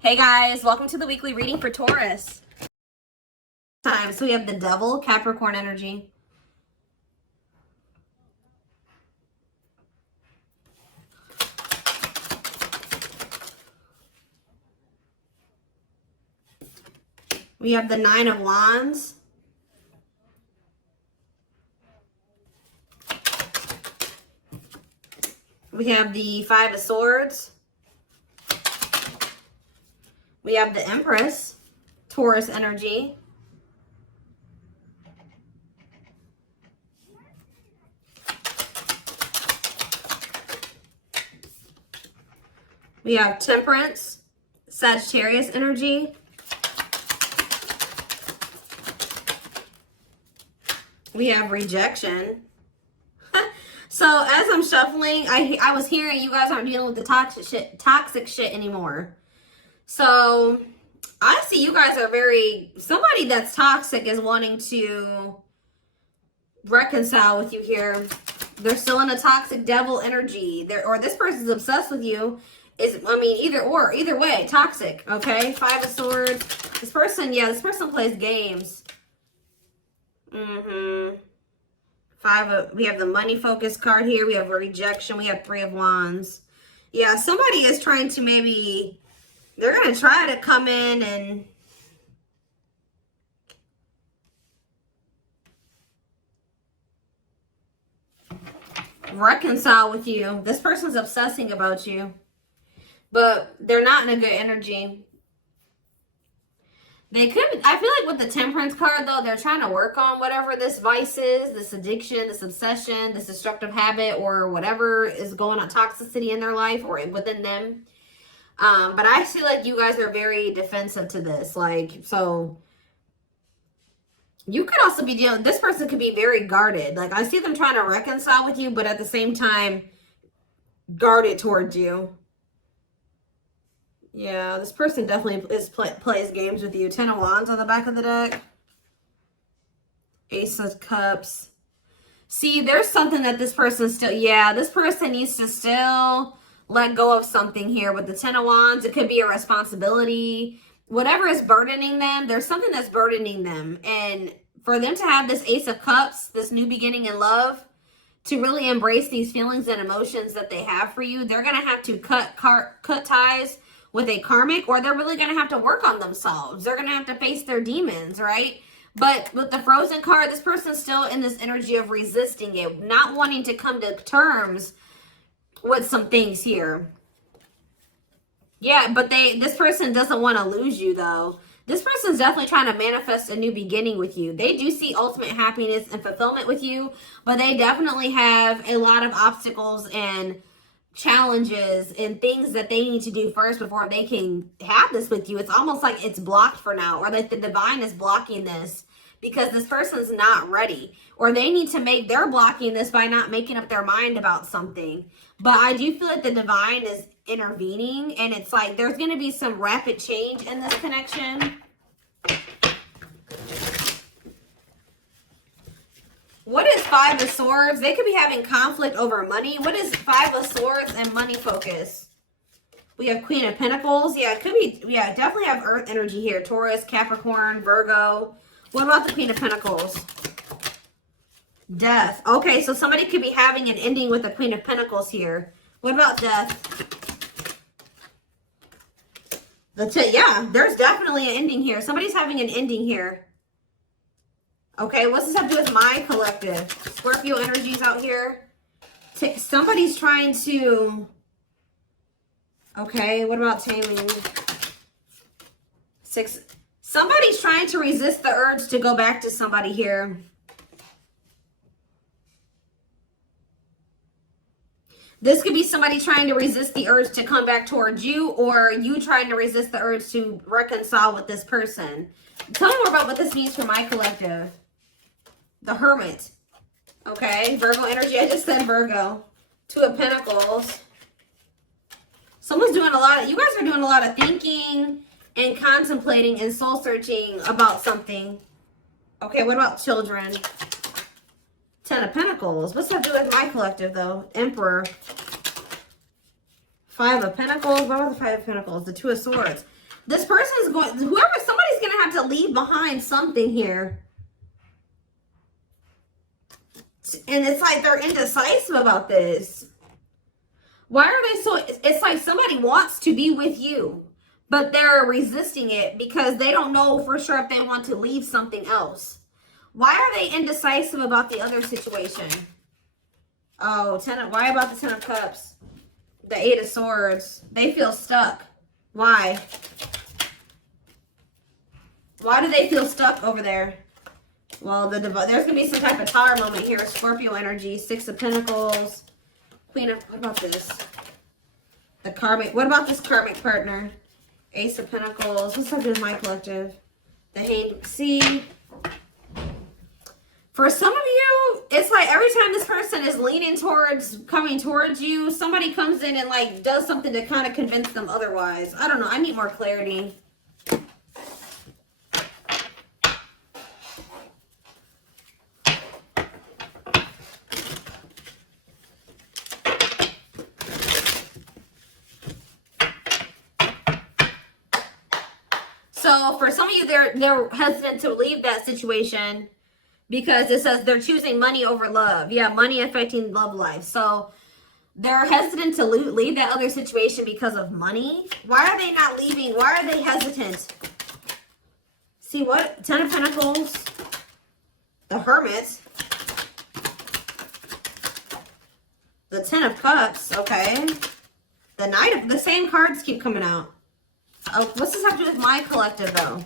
Hey guys, welcome to the weekly reading for Taurus. So we have the Devil, Capricorn energy. We have the Nine of Wands. We have the Five of Swords. We have the Empress, Taurus energy. We have Temperance, Sagittarius energy. We have Rejection. So as I'm shuffling, I was hearing you guys aren't dealing with the toxic shit anymore. So I see you guys are somebody that's toxic is wanting to reconcile with you here. They're still in a toxic devil energy. Or this person's obsessed with you. Either way, toxic, okay? Five of Swords. This person plays games. We have the money focus card here. We have Rejection. We have Three of Wands. Yeah, somebody is trying to they're going to try to come in and reconcile with you. This person's obsessing about you, but they're not in a good energy. They could, I feel like with the Temperance card though, they're trying to work on whatever this vice is, this addiction, this obsession, this destructive habit, or whatever is going on, toxicity in their life or within them. But I feel like you guys are very defensive to this. So you could also be this person could be very guarded. Like I see them trying to reconcile with you, but at the same time, guarded towards you. Yeah, this person definitely plays games with you. Ten of Wands on the back of the deck. Ace of Cups. See, there's something that this person this person needs to still let go of something here with the Ten of Wands. It could be a responsibility. Whatever is burdening them, there's something that's burdening them. And for them to have this Ace of Cups, this new beginning in love, to really embrace these feelings and emotions that they have for you, they're going to have to cut ties with a karmic, or they're really going to have to work on themselves. They're going to have to face their demons, right? But with the Frozen card, this person's still in this energy of resisting it, not wanting to come to terms with some things here. Yeah, but this person doesn't want to lose you though. This person's definitely trying to manifest a new beginning with you. They do see ultimate happiness and fulfillment with you, but they definitely have a lot of obstacles and challenges and things that they need to do first before they can have this with you. It's almost like it's blocked for now, or that the divine is blocking this because this person's not ready, or they're blocking this by not making up their mind about something. But I do feel like the divine is intervening, and it's like there's going to be some rapid change in this connection. What is Five of Swords? They could be having conflict over money. What is Five of Swords and money focus? We have Queen of Pentacles. Yeah, it could be. Yeah, definitely have Earth energy here. Taurus, Capricorn, Virgo. What about the Queen of Pentacles? Death. Okay, so somebody could be having an ending with the Queen of Pentacles here. What about death? Yeah, there's definitely an ending here. Somebody's having an ending here. Okay, what's this have to do with my collective? Scorpio energies out here. Somebody's trying to... Okay, what about taming? Six. Somebody's trying to resist the urge to go back to somebody here. This could be somebody trying to resist the urge to come back towards you, or you trying to resist the urge to reconcile with this person. Tell me more about what this means for my collective. The Hermit. Okay, Virgo energy. I just said Virgo. Two of Pentacles. Someone's doing you guys are doing a lot of thinking and contemplating and soul searching about something. Okay, what about children? Ten of Pentacles. What's that do with my collective though? Emperor. Five of Pentacles. What about the Five of Pentacles? The Two of Swords. This person is going, somebody's going to have to leave behind something here. And it's like they're indecisive about this. Why are they so, it's like somebody wants to be with you, but they're resisting it because they don't know for sure if they want to leave something else. Why are they indecisive about the other situation? Oh, why about the Ten of Cups? The Eight of Swords. They feel stuck. Why? Why do they feel stuck over there? Well, there's going to be some type of tower moment here. Scorpio energy. Six of Pentacles. Queen of, what about this? The karmic, what about this karmic partner? Ace of Pentacles. What's up with my collective? The Hanged. See, for some of you, it's like every time this person is leaning towards, coming towards you, somebody comes in and like does something to kind of convince them otherwise. I don't know. I need more clarity. So for some of you, they're hesitant to leave that situation because it says they're choosing money over love. Yeah, money affecting love life. So they're hesitant to leave that other situation because of money. Why are they not leaving? Why are they hesitant? See what? Ten of Pentacles. The Hermit. The Ten of Cups. Okay. The Knight of... The same cards keep coming out. Oh, what's this have to do with my collective, though?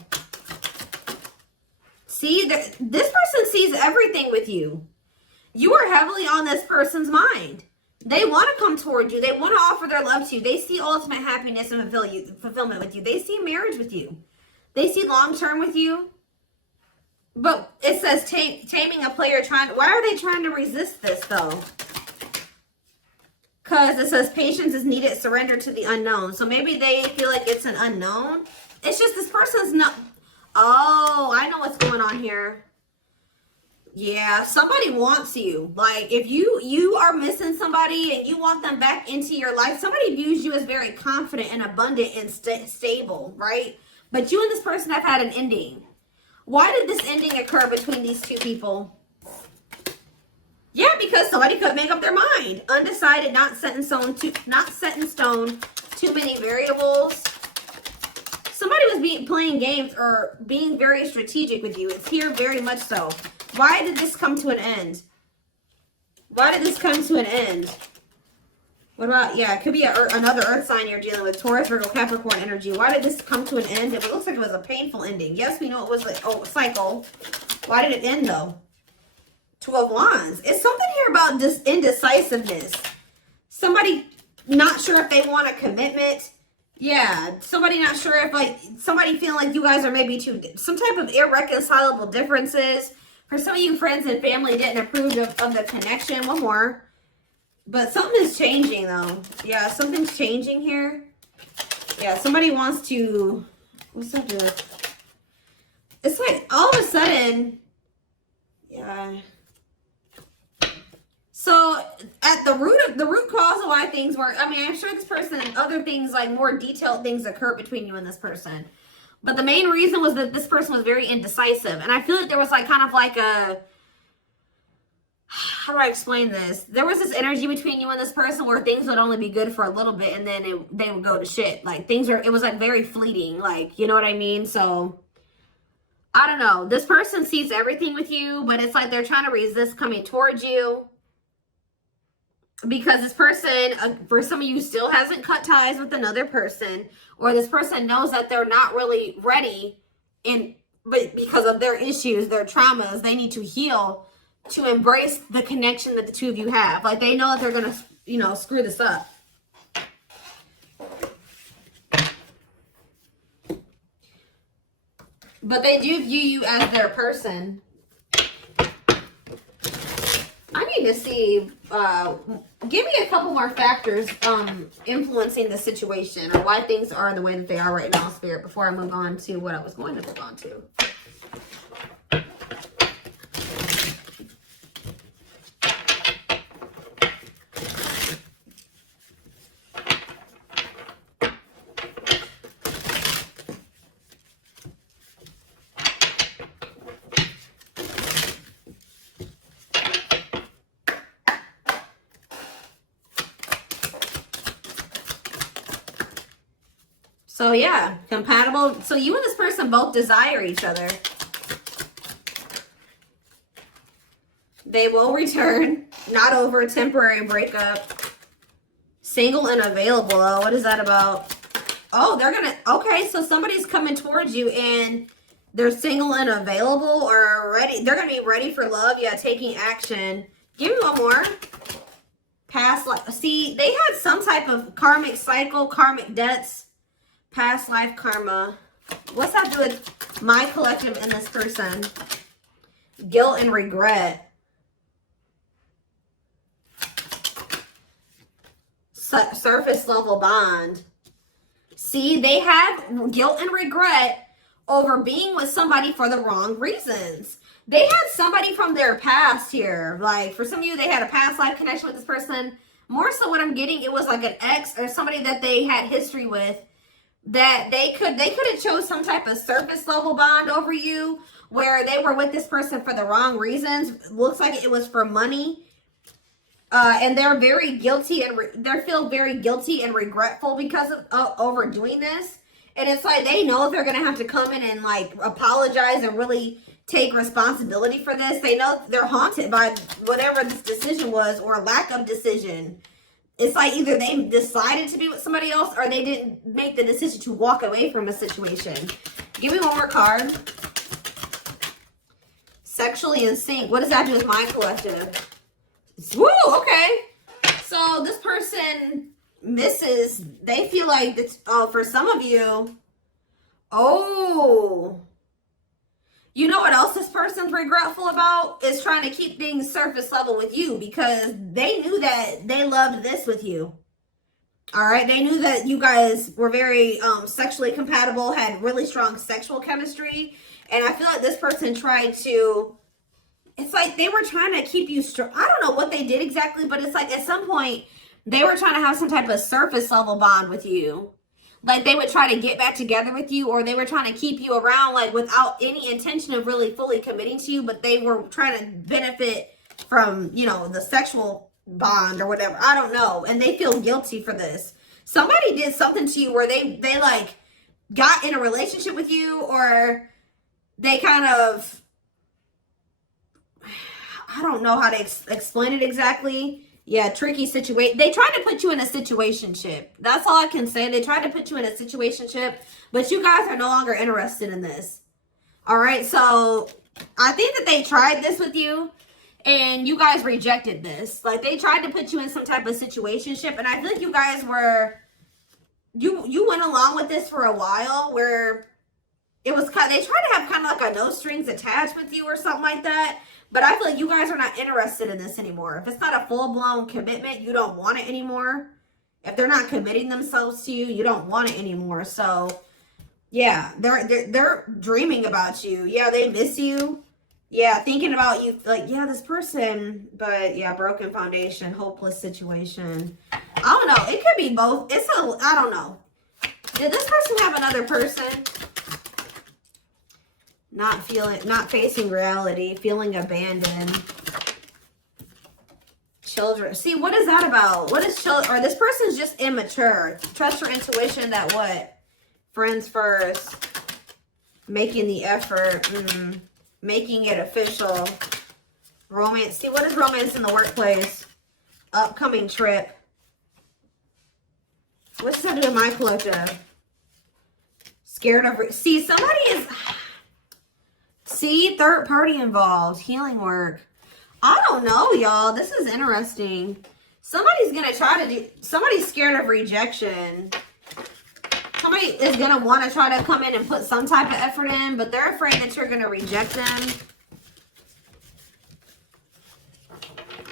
See, this person sees everything with you. You are heavily on this person's mind. They want to come toward you. They want to offer their love to you. They see ultimate happiness and fulfillment with you. They see marriage with you. They see long-term with you. But it says taming a player trying... Why are they trying to resist this, though? Because it says patience is needed, surrender to the unknown. So maybe they feel like it's an unknown. It's just this person's not... Oh, I know what's going on here. Yeah, somebody wants you. Like, if you are missing somebody and you want them back into your life, somebody views you as very confident and abundant and stable, right? But you and this person have had an ending. Why did this ending occur between these two people? Yeah, because somebody could make up their mind. Undecided, not set in stone, too many variables. Somebody was playing games or being very strategic with you. It's here very much so. Why did this come to an end? Why did this come to an end? What about, yeah, it could be another earth sign you're dealing with. Taurus, Virgo, Capricorn energy. Why did this come to an end? It looks like it was a painful ending. Yes, we know it was like, a cycle. Why did it end, though? Two of Wands. It's something here about this indecisiveness. Somebody not sure if they want a commitment. Yeah, somebody not sure if, like, somebody feeling like you guys are maybe some type of irreconcilable differences. For some of you, friends and family didn't approve of the connection. One more. But something is changing, though. Yeah, something's changing here. Yeah, somebody wants to... What's that doing? It's like, all of a sudden... Yeah... So, at the root cause of why things work, I mean, I'm sure this person and other things, like more detailed things occur between you and this person. But the main reason was that this person was very indecisive. And I feel like there was like kind of like a, how do I explain this? There was this energy between you and this person where things would only be good for a little bit and then they would go to shit. Like it was like very fleeting, like, you know what I mean? So, I don't know. This person sees everything with you, but it's like they're trying to resist coming towards you. Because this person, for some of you, still hasn't cut ties with another person. Or this person knows that they're not really ready. But because of their issues, their traumas, they need to heal to embrace the connection that the two of you have. Like, they know that they're going to, you know, screw this up. But they do view you as their person. I need to see, give me a couple more factors influencing the situation or why things are the way that they are right now, Spirit, before I move on to what I was going to move on to. So yeah, compatible. So you and this person both desire each other. They will return, not over a temporary breakup. Single and available. Oh, what is that about? Oh, they're gonna, okay, so somebody's coming towards you and they're single and available or ready. They're gonna be ready for love. Yeah, taking action. Give me one more. Past life. See, they had some type of karmic cycle, karmic debts, past life karma. What's that do with my collective and this person? Guilt and regret. Surface level bond. See, they have guilt and regret over being with somebody for the wrong reasons. They had somebody from their past here. Like, for some of you, they had a past life connection with this person. More so what I'm getting, it was like an ex or somebody that they had history with, that they could have chose some type of surface level bond over you, where they were with this person for the wrong reasons. Looks like it was for money. And they're very guilty and they feel very guilty and regretful because of overdoing this. And it's like they know they're going to have to come in and like apologize and really take responsibility for this. They know they're haunted by whatever this decision was or lack of decision. It's like either they decided to be with somebody else or they didn't make the decision to walk away from a situation. Give me one more card. Sexually in sync. What does that do with my collective? Woo, okay. So this person misses, they feel like it's, for some of you, you know what else this person's regretful about? Is trying to keep things surface level with you because they knew that they loved this with you. All right. They knew that you guys were very sexually compatible, had really strong sexual chemistry. And I feel like this person tried to, it's like they were trying to keep you strong. I don't know what they did exactly, but it's like at some point they were trying to have some type of surface level bond with you. Like they would try to get back together with you, or they were trying to keep you around like without any intention of really fully committing to you, but they were trying to benefit from, you know, the sexual bond or whatever. I don't know. And they feel guilty for this. Somebody did something to you where they like got in a relationship with you, or they kind of, I don't know how to explain it exactly. Yeah, tricky situation. They tried to put you in a situationship. That's all I can say. They tried to put you in a situationship, but you guys are no longer interested in this. All right, so I think that they tried this with you, and you guys rejected this. Like, they tried to put you in some type of situationship, and I feel like you guys were, you went along with this for a while, where it was kind of, they tried to have kind of like a no strings attached with you or something like that. But I feel like you guys are not interested in this anymore. If it's not a full-blown commitment, you don't want it anymore. If they're not committing themselves to you, you don't want it anymore. So, yeah, they're dreaming about you. Yeah, they miss you. Yeah, thinking about you. Like, yeah, this person. But, yeah, broken foundation, hopeless situation. I don't know. It could be both. I don't know. Did this person have another person? Not facing reality, feeling abandoned. Children. See, what is that about? What is children? Or this person's just immature. Trust your intuition that what? Friends first. Making the effort. Making it official. Romance. See, what is romance in the workplace? Upcoming trip. What's that do with my collective? Scared of... See, somebody is... See, third party involved. Healing work. I don't know, y'all. This is interesting. Somebody's going to try to do... Somebody's scared of rejection. Somebody is going to want to try to come in and put some type of effort in, but they're afraid that you're going to reject them.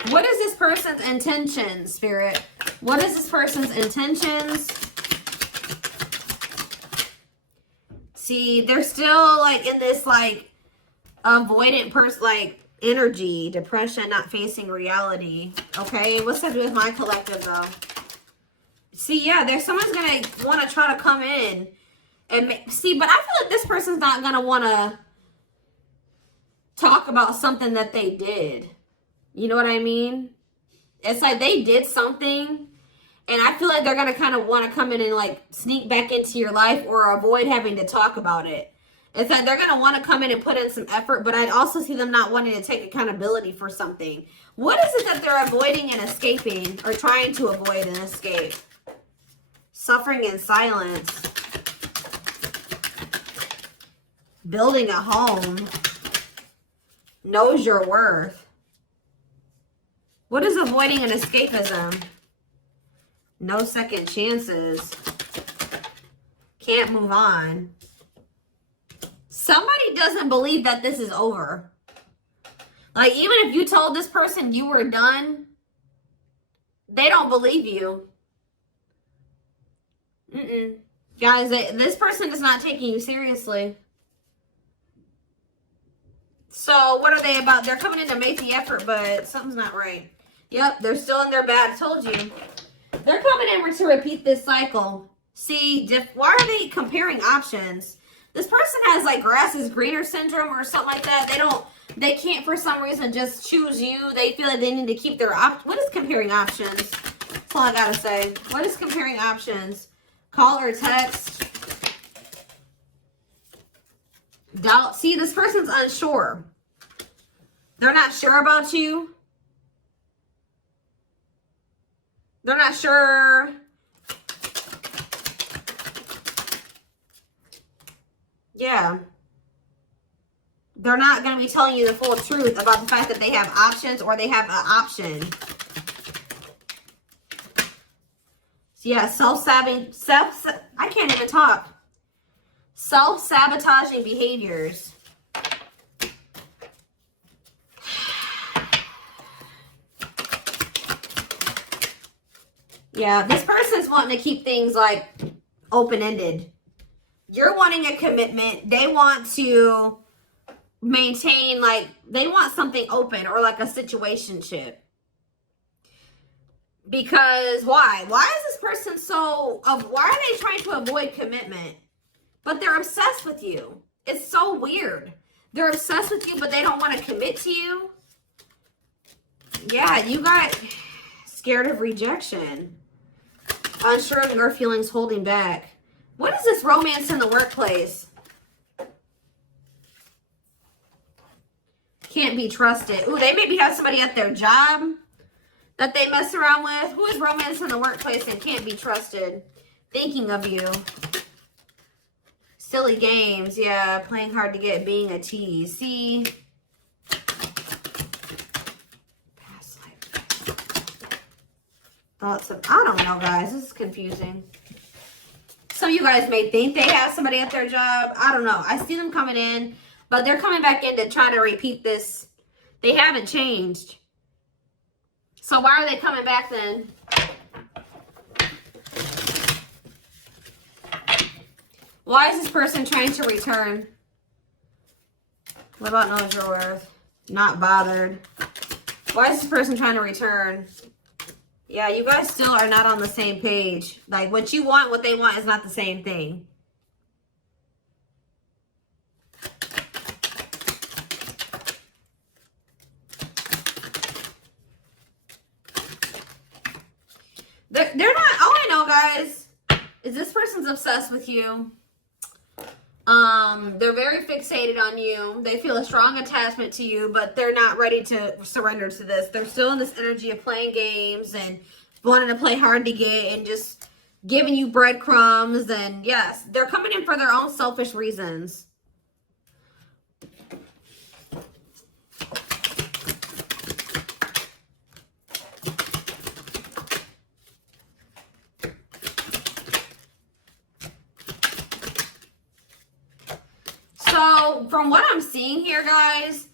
What is this person's intentions, Spirit? What is this person's intentions? See, they're still like in this like avoidant person, like energy, depression, not facing reality. Okay, what's that do with my collective though? See, yeah, there's someone's gonna want to try to come in and see, but I feel like this person's not gonna want to talk about something that they did. You know what I mean? It's like they did something And I feel like they're going to kind of want to come in and like sneak back into your life or avoid having to talk about it. It's that they're going to want to come in and put in some effort, but I'd also see them not wanting to take accountability for something. What is it that they're avoiding and escaping, or trying to avoid and escape? Suffering in silence. Building a home. Knows your worth. What is avoiding and escapism? No second chances. Can't move on. Somebody doesn't believe that this is over. Like, even if you told this person you were done, they don't believe you. Guys, this person is not taking you seriously. So, what are they about? They're coming in to make the effort, but something's not right. Yep, they're still in their bad. I told you. They're coming in to repeat this cycle. See, why are they comparing options? This person has like grass is greener syndrome or something like that. They can't for some reason just choose you. They feel like they need to keep their what is comparing options? That's all I gotta say. What is comparing options? Call or text. Doubt. See, this person's unsure. They're not sure about you. They're not sure. Yeah. They're not going to be telling you the full truth about the fact that they have options or they have an option. So yeah, I can't even talk. Self-sabotaging behaviors. Yeah, this person's wanting to keep things like open-ended. You're wanting a commitment. They want to maintain, like, they want something open or like a situationship. Because why? Why is this person why are they trying to avoid commitment? But they're obsessed with you. It's so weird. They're obsessed with you, but they don't want to commit to you. Yeah, you got scared of rejection. Unsure of your feelings, holding back. What is this romance in the workplace? Can't be trusted. Ooh, they maybe have somebody at their job that they mess around with. Who is romance in the workplace and can't be trusted? Thinking of you. Silly games. Yeah, playing hard to get, being a tease. See? Past life. Thoughts of, I don't know, guys. This is confusing. Some of you guys may think they have somebody at their job. I don't know. I see them coming in, but they're coming back in to try to repeat this. They haven't changed. So why are they coming back then? Why is this person trying to return? What about knows your worth? Not bothered. Why is this person trying to return? Yeah, you guys still are not on the same page. Like, what you want, what they want is not the same thing. They're not, all I know, guys, is this person's obsessed with you. They're very fixated on you. They feel a strong attachment to you, but they're not ready to surrender to this. They're still in this energy of playing games and wanting to play hard to get and just giving you breadcrumbs. And yes, they're coming in for their own selfish reasons. So from what I'm seeing here, guys,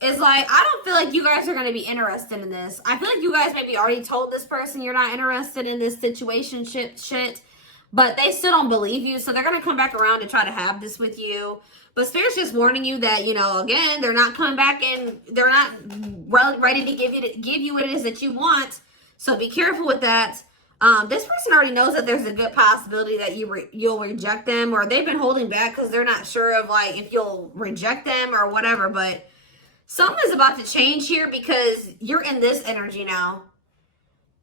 is like, I don't feel like you guys are going to be interested in this. I feel like you guys maybe already told this person you're not interested in this situationship shit, but they still don't believe you. So they're going to come back around to try to have this with you. But Spirit's just warning you that, you know, again, they're not coming back and they're not ready to give you what it is that you want. So be careful with that. This person already knows that there's a good possibility that you'll reject them, or they've been holding back because they're not sure of like if you'll reject them or whatever. But something is about to change here because you're in this energy now.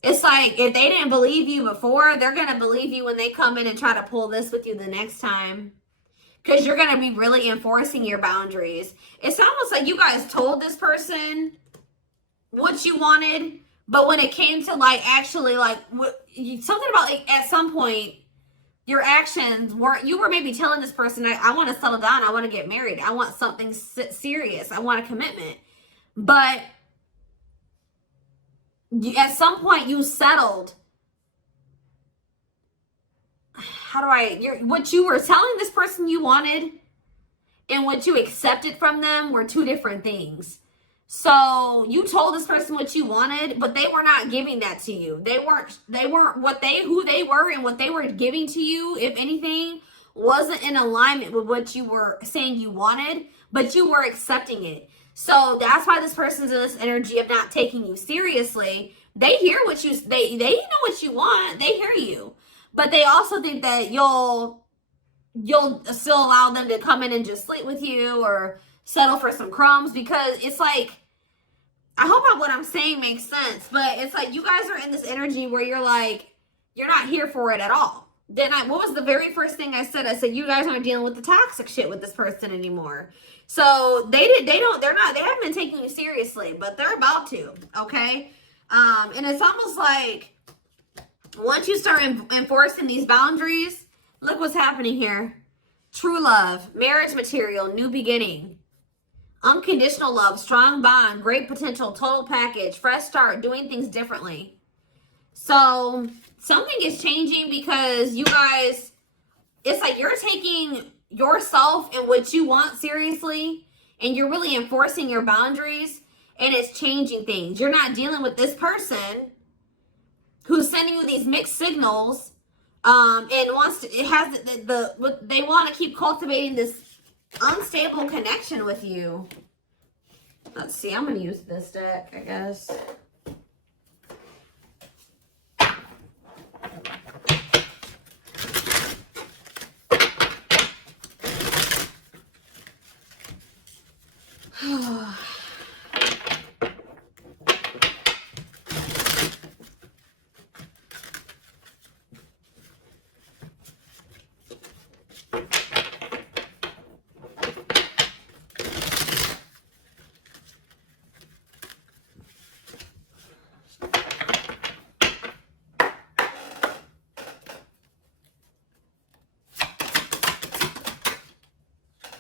It's like if they didn't believe you before, they're going to believe you when they come in and try to pull this with you the next time. Because you're going to be really enforcing your boundaries. It's almost like you guys told this person what you wanted, but when it came to like actually like something about like at some point your actions weren't, you were maybe telling this person, I want to settle down, I want to get married, I want something serious, I want a commitment. But at some point you settled. What you were telling this person you wanted and what you accepted from them were two different things. So you told this person what you wanted, but they were not giving that to you. They weren't who they were, and what they were giving to you, if anything, wasn't in alignment with what you were saying you wanted, but you were accepting it. So that's why this person's in this energy of not taking you seriously. They hear what they know what you want. They hear you. But they also think that you'll still allow them to come in and just sleep with you or settle for some crumbs, because it's like, I hope what I'm saying makes sense, but it's like you guys are in this energy where you're like, you're not here for it at all. Then what was the very first thing I said? I said, you guys aren't dealing with the toxic shit with this person anymore. So they haven't been taking you seriously, but they're about to, okay? And it's almost like, once you start enforcing these boundaries, look what's happening here. True love, marriage material, new beginning, unconditional love, strong bond, great potential, total package, fresh start, doing things differently. So something is changing because you guys, it's like you're taking yourself and what you want seriously, and you're really enforcing your boundaries, and it's changing things. You're not dealing with this person who's sending you these mixed signals, and wants to, they want to keep cultivating this unstable connection with you. Let's see, I'm going to use this deck, I guess.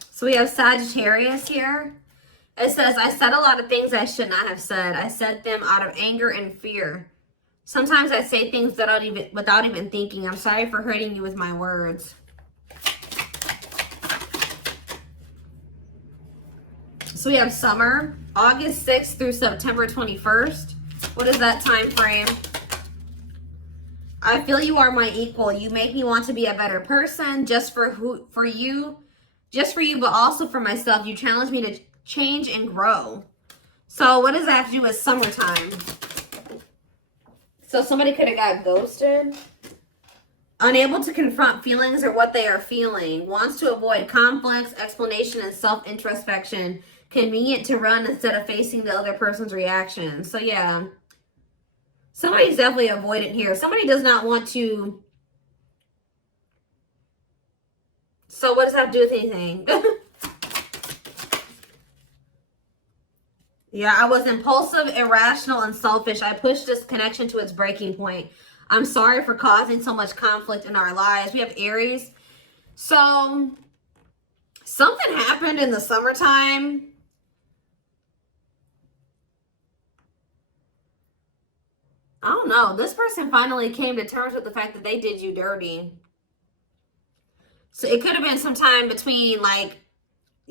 So we have Sagittarius here. It says, I said a lot of things I should not have said. I said them out of anger and fear. Sometimes I say things without even thinking. I'm sorry for hurting you with my words. So we have summer, August 6th through September 21st. What is that time frame? I feel you are my equal. You make me want to be a better person just for you, but also for myself. You challenge me to change and grow. So what does that have to do with summertime? So somebody could have got ghosted. Unable to confront feelings or what they are feeling. Wants to avoid conflicts, explanation, and self-introspection. Convenient to run instead of facing the other person's reaction. So yeah. Somebody's definitely avoidant here. Somebody does not want to. So what does that have to do with anything? Yeah, I was impulsive, irrational, and selfish. I pushed this connection to its breaking point. I'm sorry for causing so much conflict in our lives. We have Aries. So something happened in the summertime. I don't know. This person finally came to terms with the fact that they did you dirty. So it could have been sometime between like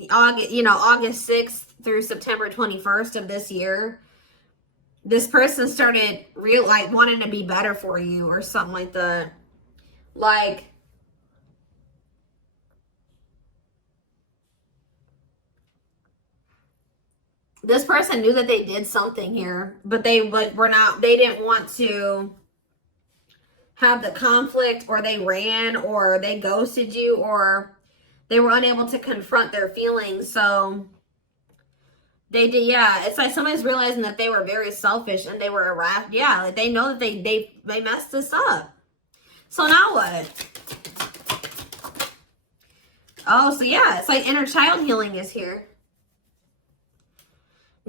August 6th through September 21st of this year. This person started wanting to be better for you or something like that. Like, this person knew that they did something here, but they didn't want to have the conflict, or they ran, or they ghosted you, or they were unable to confront their feelings. So They did, yeah. It's like somebody's realizing that they were very selfish and they were irrational. Yeah, like they know that they messed this up. So now what? Oh, so yeah, it's like inner child healing is here.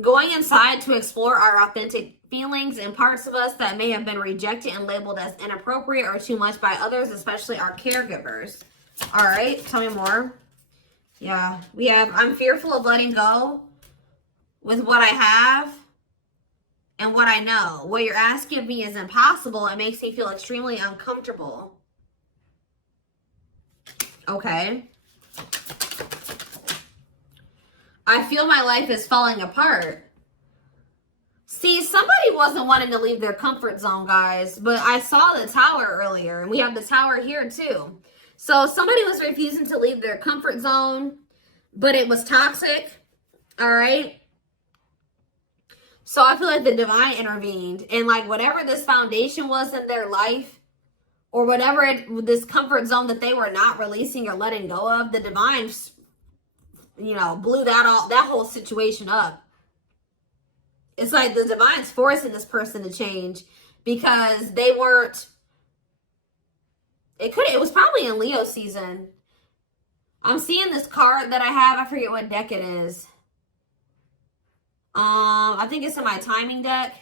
Going inside to explore our authentic feelings and parts of us that may have been rejected and labeled as inappropriate or too much by others, especially our caregivers. All right, tell me more. Yeah, we have, I'm fearful of letting go with what I have and what I know. What you're asking of me is impossible. It makes me feel extremely uncomfortable. Okay. I feel my life is falling apart. See, somebody wasn't wanting to leave their comfort zone, guys, but I saw the tower earlier, and we have the tower here too. So somebody was refusing to leave their comfort zone, but it was toxic, all right? So I feel like the divine intervened, and like whatever this foundation was in their life, or whatever this comfort zone that they were not releasing or letting go of, the divine, you know, blew that whole situation up. It's like the divine's forcing this person to change because they weren't, it was probably in Leo season. I'm seeing this card that I have. I forget what deck it is. I think it's in my timing deck.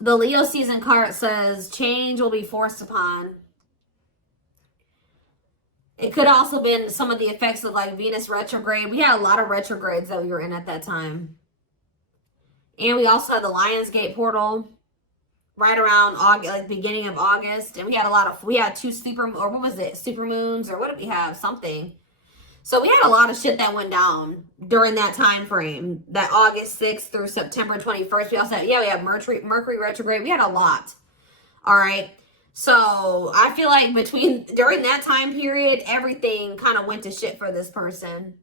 The Leo season card says change will be forced upon. It could also been some of the effects of like Venus retrograde. We had a lot of retrogrades that we were in at that time. And we also had the Lionsgate portal right around August, like beginning of August. And we had two super moons, or what did we have? Something. So we had a lot of shit that went down during that time frame, that August 6th through September 21st. We also had, we had Mercury retrograde. We had a lot. All right. So I feel like during that time period, everything kind of went to shit for this person.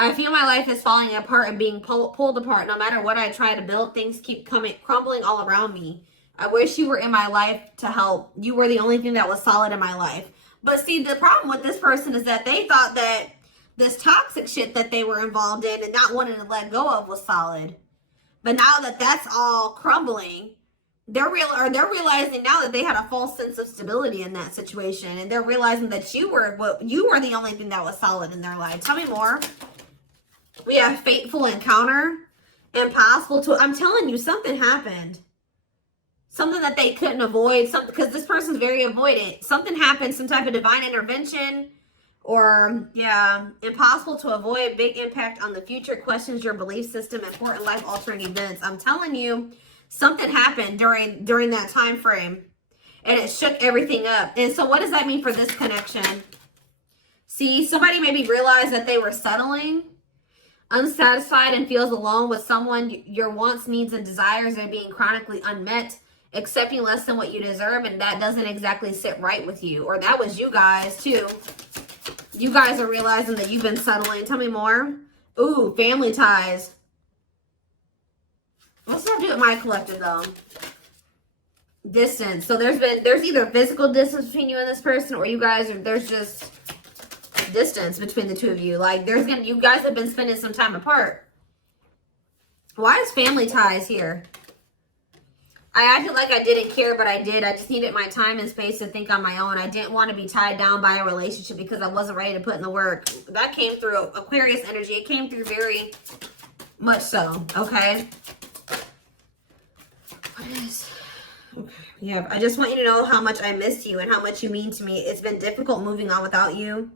I feel my life is falling apart and being pulled apart. No matter what I try to build, things keep crumbling all around me. I wish you were in my life to help. You were the only thing that was solid in my life. But see, the problem with this person is that they thought that this toxic shit that they were involved in and not wanting to let go of was solid. But now that that's all crumbling, they're realizing now that they had a false sense of stability in that situation, and they're realizing that you were the only thing that was solid in their life. Tell me more. We have fateful encounter, impossible to. I'm telling you, something happened. Something that they couldn't avoid. Something, because this person's very avoidant. Something happened. Some type of divine intervention, or impossible to avoid. Big impact on the future. Questions your belief system. Important life altering events. I'm telling you, something happened during that time frame, and it shook everything up. And so, what does that mean for this connection? See, somebody maybe realized that they were settling, unsatisfied, and feels alone with someone. Your wants, needs, and desires are being chronically unmet, accepting less than what you deserve, and that doesn't exactly sit right with you. Or that was you guys too. You guys are realizing that you've been settling. Tell me more. Ooh, family ties. What's that do with my collective though? Distance. So there's either physical distance between you and this person, or there's just distance between the two of you. Like you guys have been spending some time apart. Why is family ties here? I acted like I didn't care, but I did. I just needed my time and space to think on my own. I didn't want to be tied down by a relationship because I wasn't ready to put in the work. That came through Aquarius energy. It came through very much so. Okay. What is... Okay. Yeah, I just want you to know how much I missed you and how much you mean to me. It's been difficult moving on without you,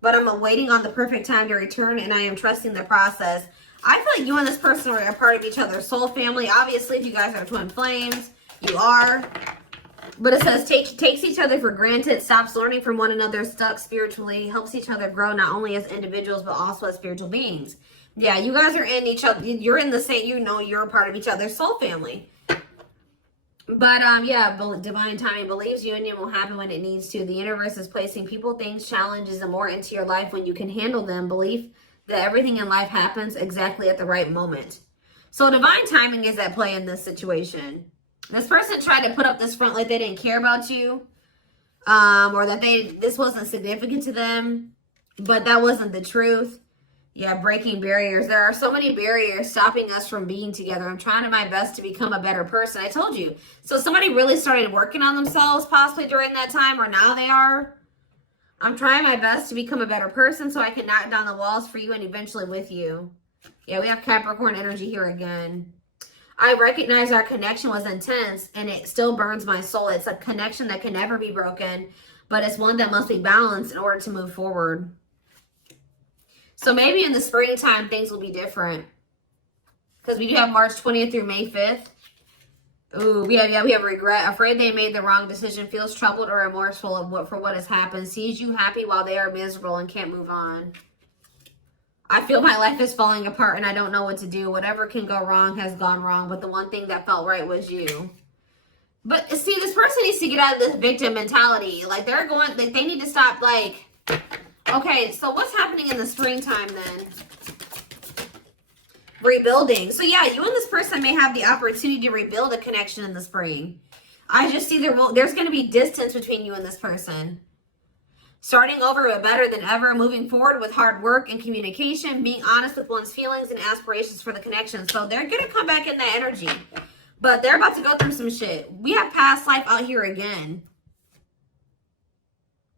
but I'm waiting on the perfect time to return, and I am trusting the process. I feel like you and this person are a part of each other's soul family. Obviously, if you guys are twin flames, you are. But it says takes each other for granted, stops learning from one another, stuck spiritually, helps each other grow not only as individuals, but also as spiritual beings. Yeah, you guys are in each other. You're in the same, you're a part of each other's soul family. But, divine timing. Believes union will happen when it needs to. The universe is placing people, things, challenges, and more into your life when you can handle them. Belief that everything in life happens exactly at the right moment. So divine timing is at play in this situation. This person tried to put up this front like they didn't care about you, or that this wasn't significant to them, but that wasn't the truth. Yeah, breaking barriers. There are so many barriers stopping us from being together. I'm trying my best to become a better person. I told you. So somebody really started working on themselves possibly during that time, or now they are. I'm trying my best to become a better person so I can knock down the walls for you and eventually with you. Yeah, we have Capricorn energy here again. I recognize our connection was intense and it still burns my soul. It's a connection that can never be broken, but it's one that must be balanced in order to move forward. So maybe in the springtime, things will be different. Because we do have March 20th through May 5th. Ooh, we have regret. Afraid they made the wrong decision. Feels troubled or remorseful for what has happened. Sees you happy while they are miserable and can't move on. I feel my life is falling apart and I don't know what to do. Whatever can go wrong has gone wrong. But the one thing that felt right was you. But see, this person needs to get out of this victim mentality. Like they need to stop like... Okay, so what's happening in the springtime then? Rebuilding. So yeah, you and this person may have the opportunity to rebuild a connection in the spring. I just see there's going to be distance between you and this person. Starting over but better than ever, moving forward with hard work and communication, being honest with one's feelings and aspirations for the connection. So they're going to come back in that energy. But they're about to go through some shit. We have past life out here again.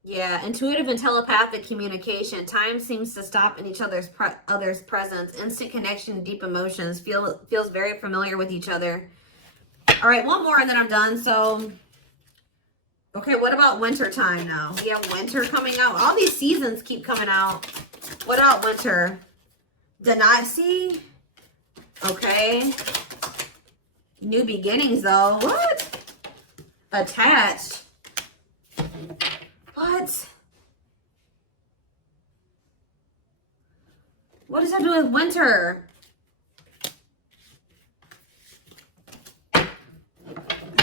Yeah, intuitive and telepathic communication. Time seems to stop in each other's presence. Instant connection, deep emotions. Feels very familiar with each other. All right, one more and then I'm done. So, okay, what about winter time now? We have winter coming out. All these seasons keep coming out. What about winter? See? Okay. New beginnings though. What? Attached. What? What does that do with winter?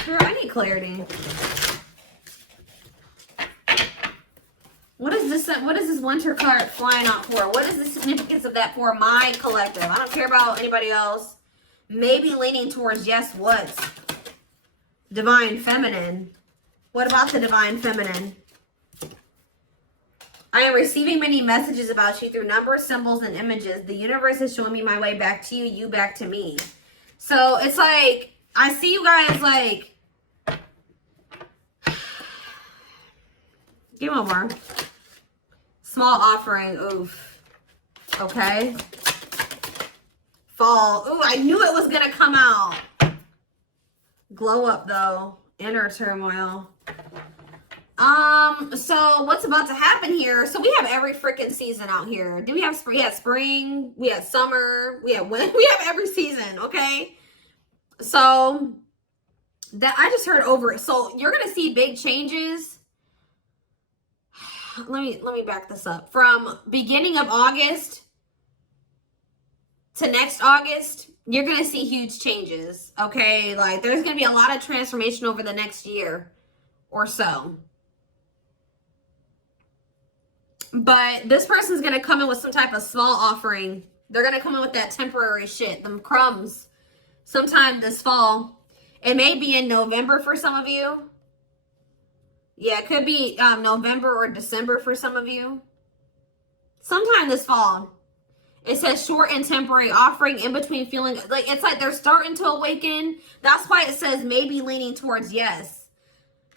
Sure, I need clarity. What is this winter card flying out for? What is the significance of that for my collective? I don't care about anybody else. Maybe leaning towards yes, what? Divine feminine. What about the divine feminine? I am receiving many messages about you through numbers, symbols, and images. The universe is showing me my way back to you, you back to me. So it's like, I see you guys like, give me one more. Small offering, oof. Okay. Fall, ooh, I knew it was gonna come out. Glow up though, inner turmoil. So what's about to happen here? So we have every freaking season out here. Do we have spring? We had spring, we had summer, we have winter, we have every season, okay? So that I just heard over it. So you're gonna see big changes. Let me back this up. From beginning of August to next August, you're gonna see huge changes, okay? Like there's gonna be a lot of transformation over the next year or so. But this person's going to come in with some type of small offering. They're going to come in with that temporary shit, them crumbs, sometime this fall. It may be in November for some of you. Yeah, it could be November or December for some of you. Sometime this fall. It says short and temporary offering in between feeling. Like it's like they're starting to awaken. That's why it says maybe leaning towards yes.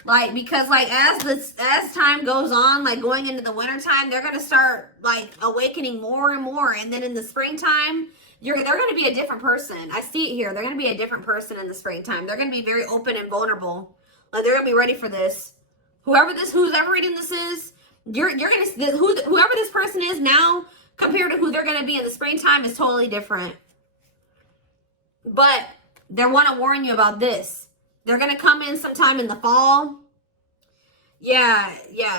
Like, because like as time goes on, like going into the winter time, they're gonna start like awakening more and more. And then in the springtime, they're gonna be a different person. I see it here. They're gonna be a different person in the springtime. They're gonna be very open and vulnerable. Like they're gonna be ready for this. Who's ever reading this is, you're gonna whoever this person is now compared to who they're gonna be in the springtime is totally different. But they want to warn you about this. They're going to come in sometime in the fall. Yeah.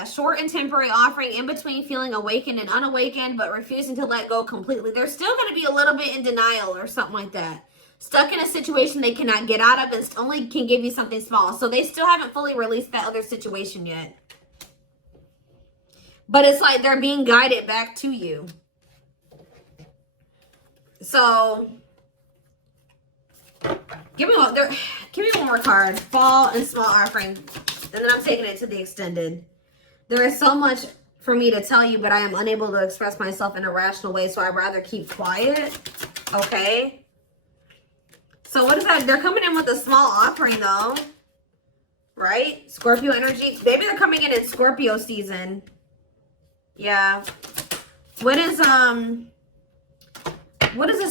Short and temporary offering in between feeling awakened and unawakened, but refusing to let go completely. They're still going to be a little bit in denial or something like that. Stuck in a situation they cannot get out of and only can give you something small. So they still haven't fully released that other situation yet. But it's like they're being guided back to you. So give me one more card. Fall and small offering. And then I'm taking it to the extended. There is so much for me to tell you, but I am unable to express myself in a rational way, so I'd rather keep quiet. Okay. So what is that? They're coming in with a small offering though. Right? Scorpio energy. Maybe they're coming in Scorpio season. Yeah. What is a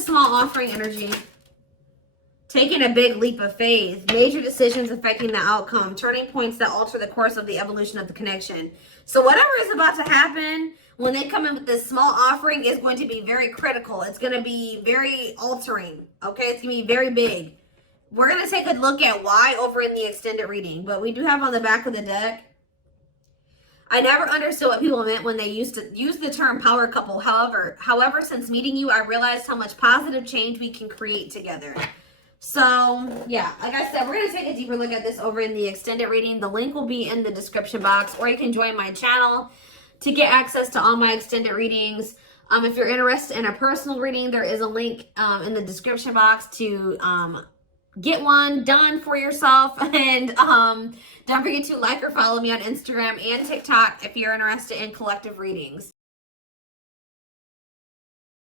small offering energy? Taking a big leap of faith. Major decisions affecting the outcome. Turning points that alter the course of the evolution of the connection. So whatever is about to happen when they come in with this small offering is going to be very critical. It's going to be very altering. Okay? It's going to be very big. We're going to take a look at why over in the extended reading. But we do have on the back of the deck, I never understood what people meant when they used to use the term power couple. However, since meeting you, I realized how much positive change we can create together. So, yeah, like I said, we're going to take a deeper look at this over in the extended reading. The link will be in the description box, or you can join my channel to get access to all my extended readings. If you're interested in a personal reading, there is a link in the description box to get one done for yourself. And don't forget to like or follow me on Instagram and TikTok if you're interested in collective readings.